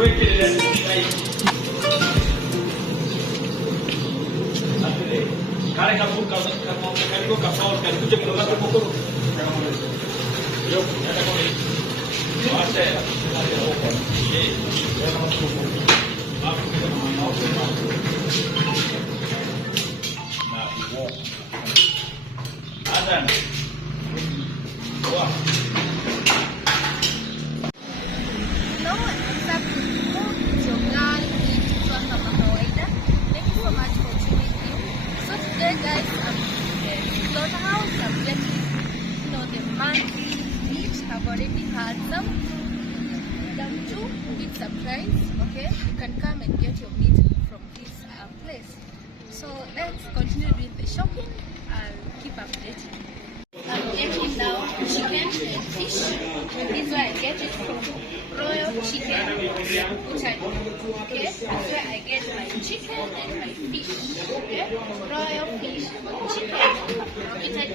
Okay, you can come and get your meat from this place. So let's continue with the shopping. I'll keep updating. I'm getting now chicken and fish. This is where I get it from Royal Chicken Italy. Okay, that's where I get my chicken and my fish. Okay, Royal Fish Chicken from Italy.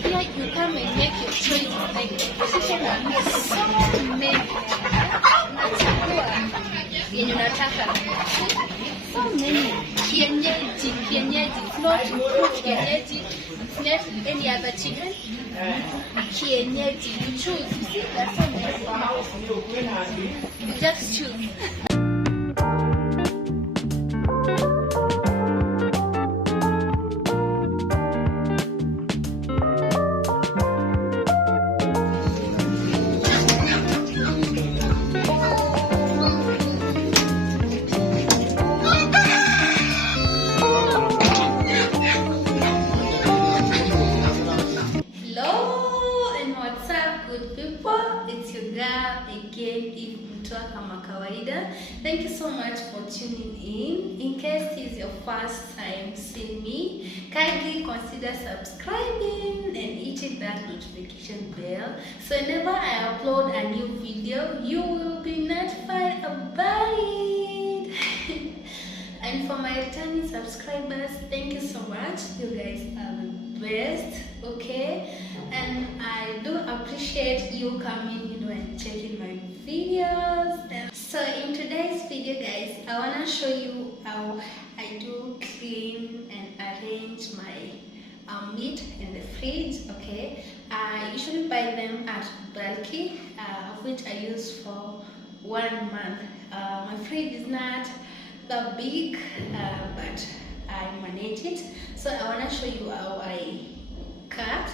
Here you come and make your choice. Like chicken are so many. Nachagua yenye unataka. So many. Kienyeji. It's not kienyeji. It's not any other chicken. Kienyeji. You choose. You see, there's so many. You just choose. Thank you so much for tuning in. In case this is your first time seeing me, kindly consider subscribing and hitting that notification bell so whenever I upload a new video, you will be notified about it. And for my returning subscribers, thank you so much. You guys are the best, okay? And I do appreciate you coming, and checking my videos. And so in today's video, guys, I wanna show you how I do clean and arrange my meat in the fridge. Okay, I usually buy them at bulky, which I use for 1 month. My fridge is not that big, but I manage it. So I wanna show you how I cut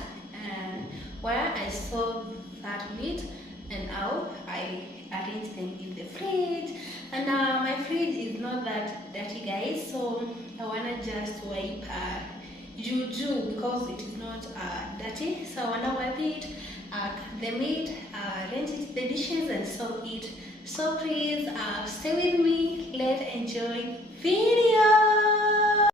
and where I store that meat and how I arrange them in the fridge. And my fridge is not that dirty, guys, so I wanna just wipe juju because it is not dirty. So I wanna wipe it, cut the meat, arrange it, the dishes, and serve it. So please stay with me. Let's enjoy video.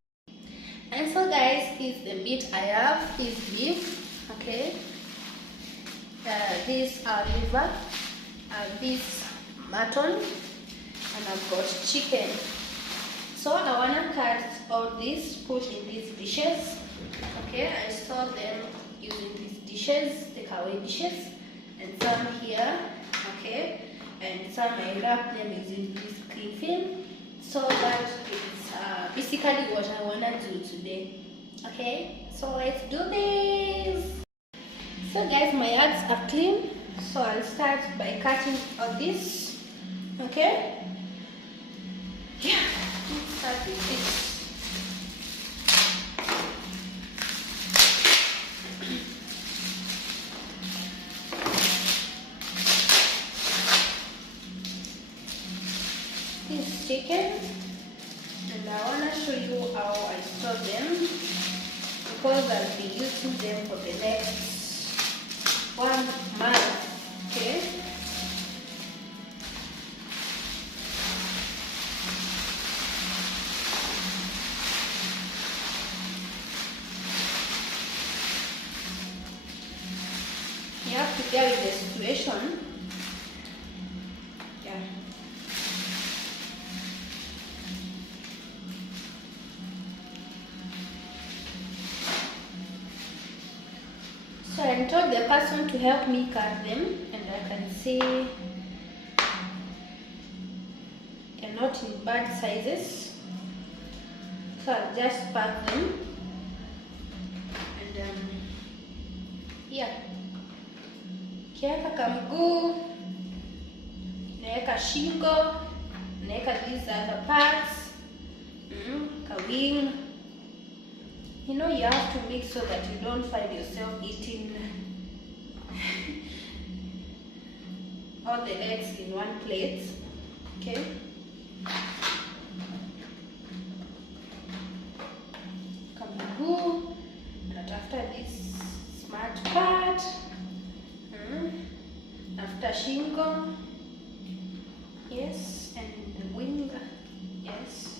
And so, guys, this is the meat I have. This beef, okay. This liver, this mutton, and I've got chicken. So I wanna cut all this, put in these dishes. Okay, I store them using these dishes, takeaway dishes, and some here. Okay, and some I wrap them using this cling film. So that is basically what I wanna do today. Okay, so let's do this. So guys, my eggs are clean, so I'll start by cutting all this. Okay, yeah, let's start with this. This chicken, and I want to show you how I store them because I'll be using them for the next 1 month. Okay, you have to bear with the situation. Yeah. So I'm told the person to help me cut them, and I can see they're not in bad sizes, so I'll just pack them. And yeah, kiweka kamguu, naweka shingo, naweka these other parts, kawing. You know, you have to make sure that you don't find yourself eating all the legs in one plate. Okay. Kamiguu, natafuta this smart part. After shingo, yes, and the wing, yes.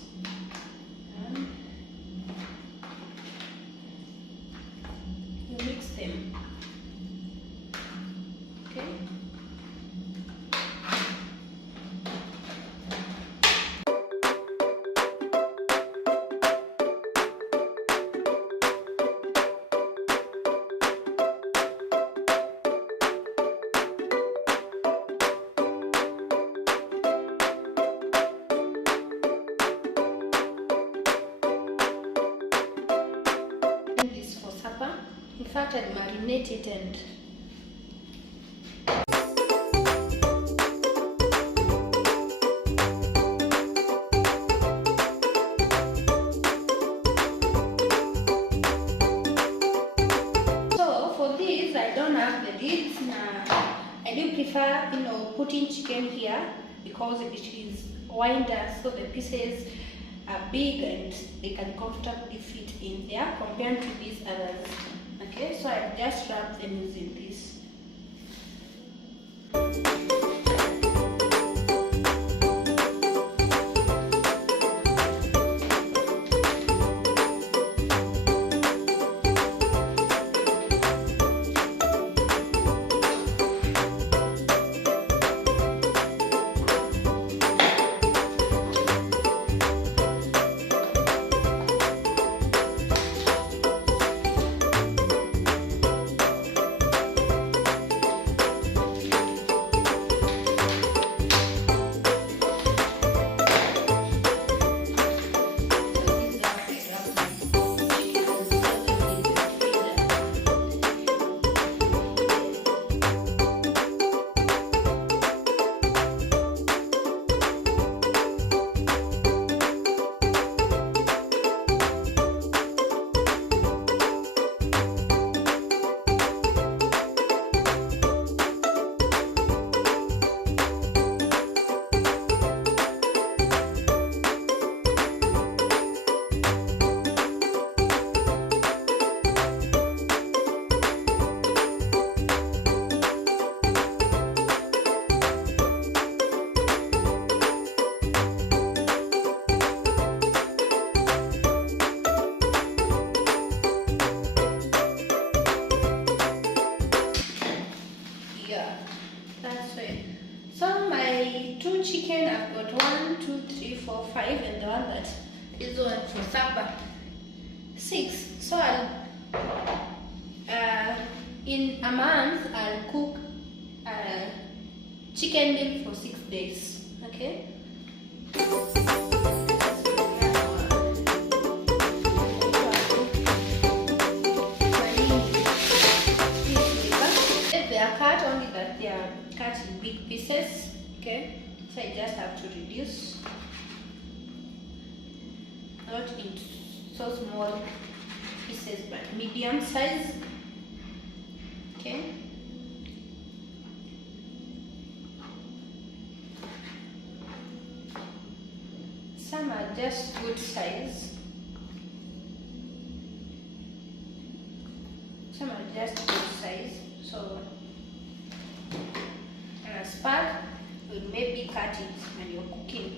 You mix them, okay. This for supper. In fact, I'll marinate it and so for this I don't have the lids. I do prefer, you know, putting chicken here because it is wider, so the pieces are big and they can comfortably fit in there compared to these others. Okay, so I just wrap them using this. So my 2 chicken, I've got 1, 2, 3, 4, 5, and the one that is one for supper, 6. So I'll in a month I'll cook chicken meal for 6 days. Okay. They are cut, only that they are cut in big pieces. Okay, so I just have to reduce, not in so small pieces but medium size. Okay. Some are just good size, some are just good size. So and a spark will maybe cut it when you're cooking.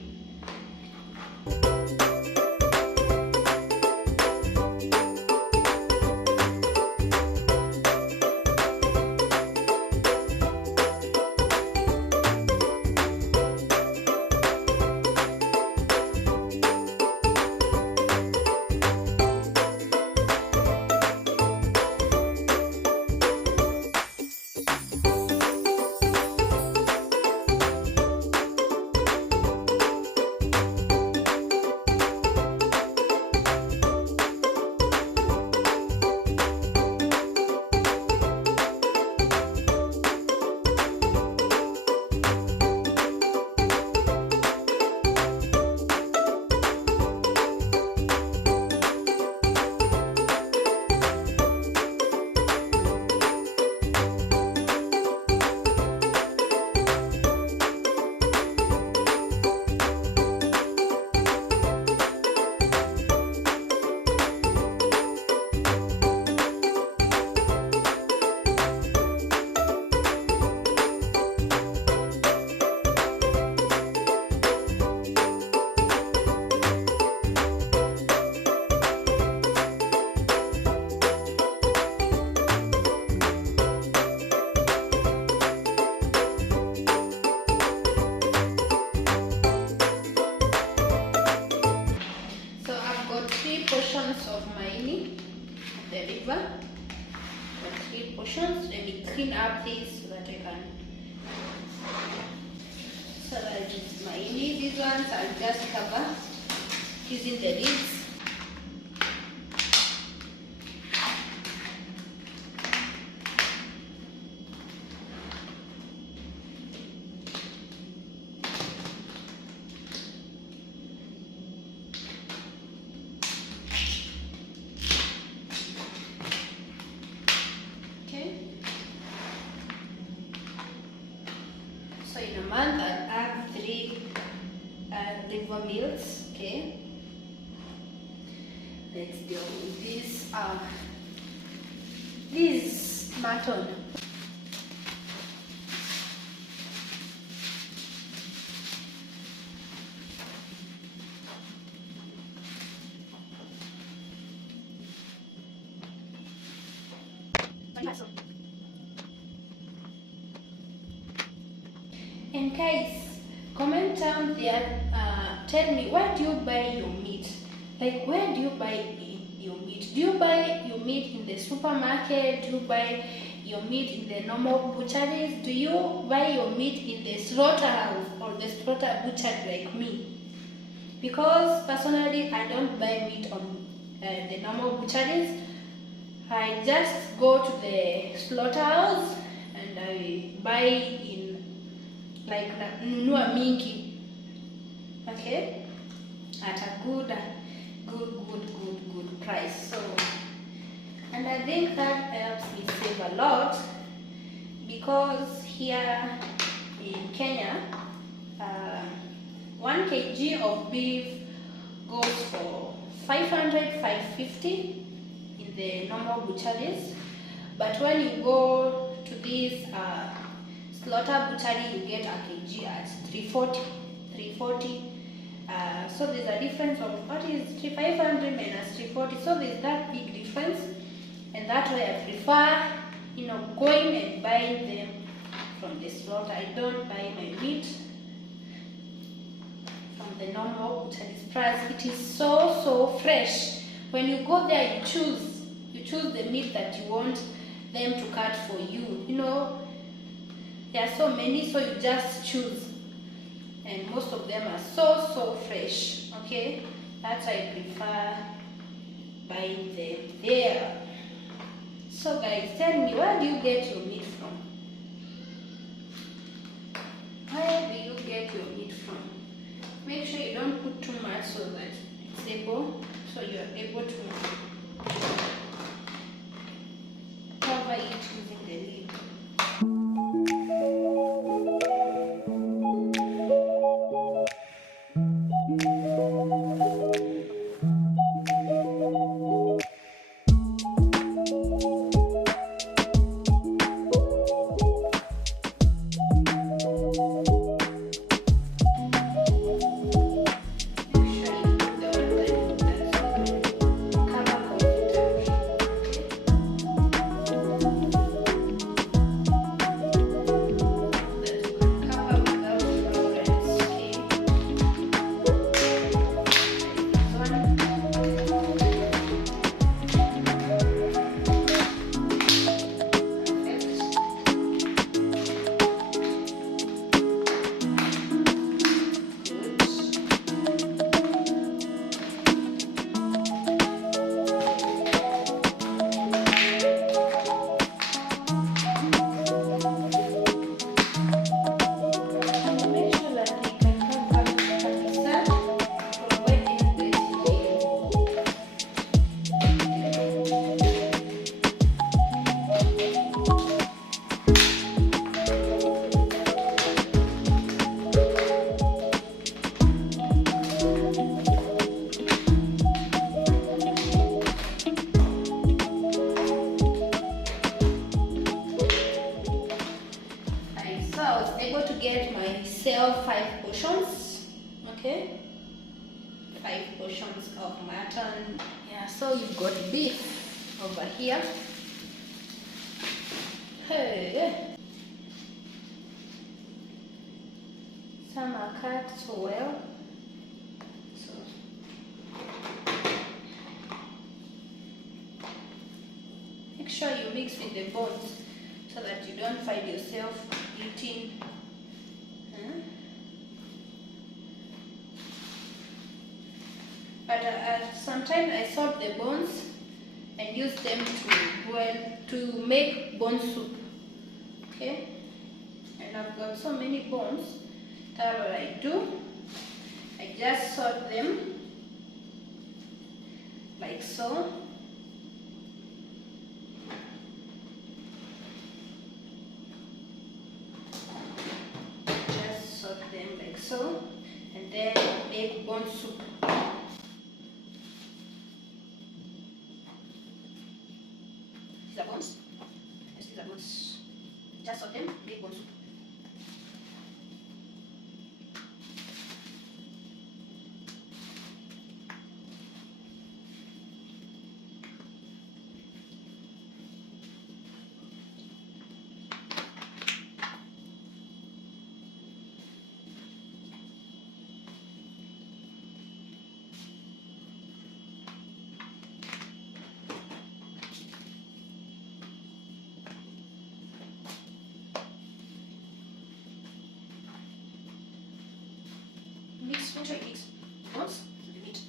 portions of maini the liver. Got 3 portions. Let me clean up this so that I can. So that is maini. These ones I'll just cover using the lids. So in a month I'll have 3 liver meals. Okay. Let's deal with this mutton. And guys, comment down there, tell me, where do you buy your meat? Like, where do you buy your meat? Do you buy your meat in the supermarket? Do you buy your meat in the normal butcheries? Do you buy your meat in the slaughterhouse or the slaughter butchery like me? Because personally, I don't buy meat on the normal butcheries. I just go to the slaughterhouse and I buy in like nunua mingi, okay, at a good price. So, and I think that helps me save a lot, because here in Kenya, 1 kg of beef goes for 500-550 in the normal butcheries, but when you go to these slaughter butchery, you get a kg at 340. So there's a difference of what is 500 minus 340. So there's that big difference, and that's why I prefer, going and buying them from the slaughter. I don't buy my meat from the normal butchery's price. It is so fresh. When you go there, you choose the meat that you want them to cut for you. There are so many, so you just choose, and most of them are so fresh. Okay, that's why I prefer buying them there. So guys, tell me, where do you get your meat from? Where do you get your meat from? Make sure you don't put too much so that it's able, so you're able to cover it using the lid. Myself 5 portions, okay, 5 portions of mutton. Yeah, so you've got beef over here. Hey, some are cut so well. So sure you mix with the bones so that you don't find yourself eating. But sometimes I salt the bones and use them to boil, to make bone soup. Okay, and I've got so many bones. That's what I do. I just salt them like so. Just salt them like so, and then make bone soup. These are bones. Yes, these are bones. Just salt them, make bone soup. Mix, make sure you mix bones to the meat.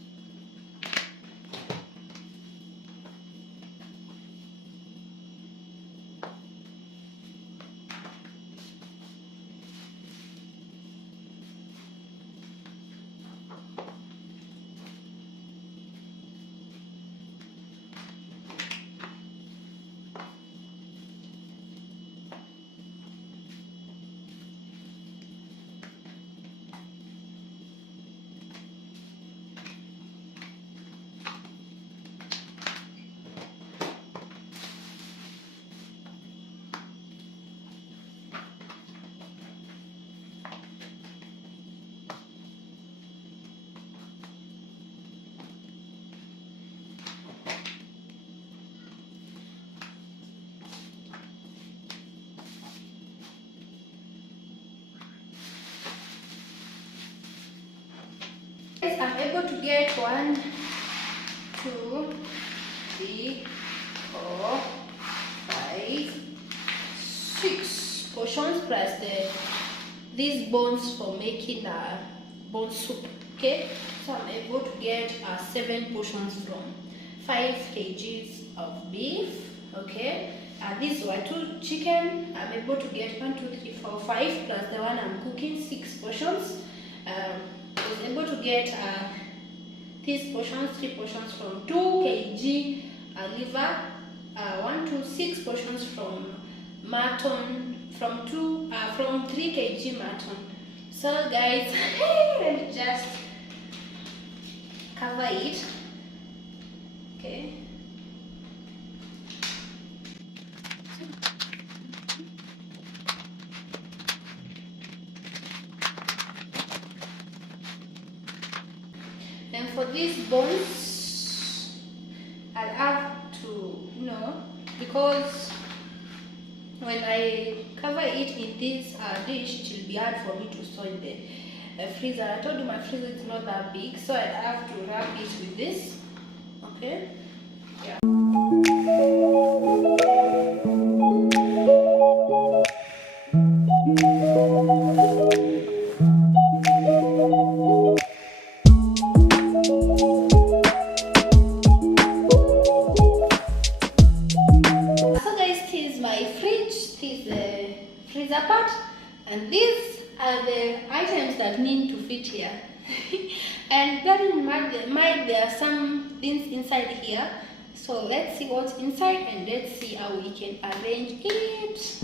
I'm able to get 1, 2, 3, 4, 5, 6 portions plus these bones for making a bone soup. Okay, so I'm able to get 7 portions from 5 kgs of beef. Okay, these were 2 chicken. I'm able to get 1, 2, 3, 4, 5 plus the one I'm cooking, 6 portions. I was able to get these portions, 3 portions from 2 kg liver, 1 to 6 portions from mutton, from 3 kg mutton. So guys, let me just cover it. Okay. And for these bones, I'll have to, because when I cover it in this dish, it will be hard for me to store in the freezer. I told you my freezer is not that big, so I'll have to wrap it with this. Okay? Yeah. Freezer part, and these are the items that need to fit here. And bear in mind there are some things inside here, so let's see what's inside and let's see how we can arrange it.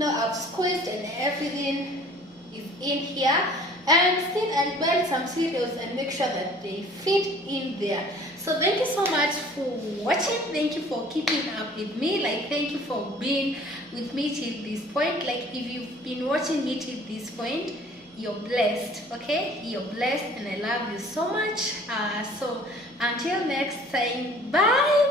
I've squeezed and everything is in here, and still I'll buy some cereals and make sure that they fit in there. So thank you so much for watching. Thank you for keeping up with me. Like, thank you for being with me till this point. Like, if you've been watching me till this point, you're blessed. Okay, you're blessed, and I love you so much. So until next time, bye.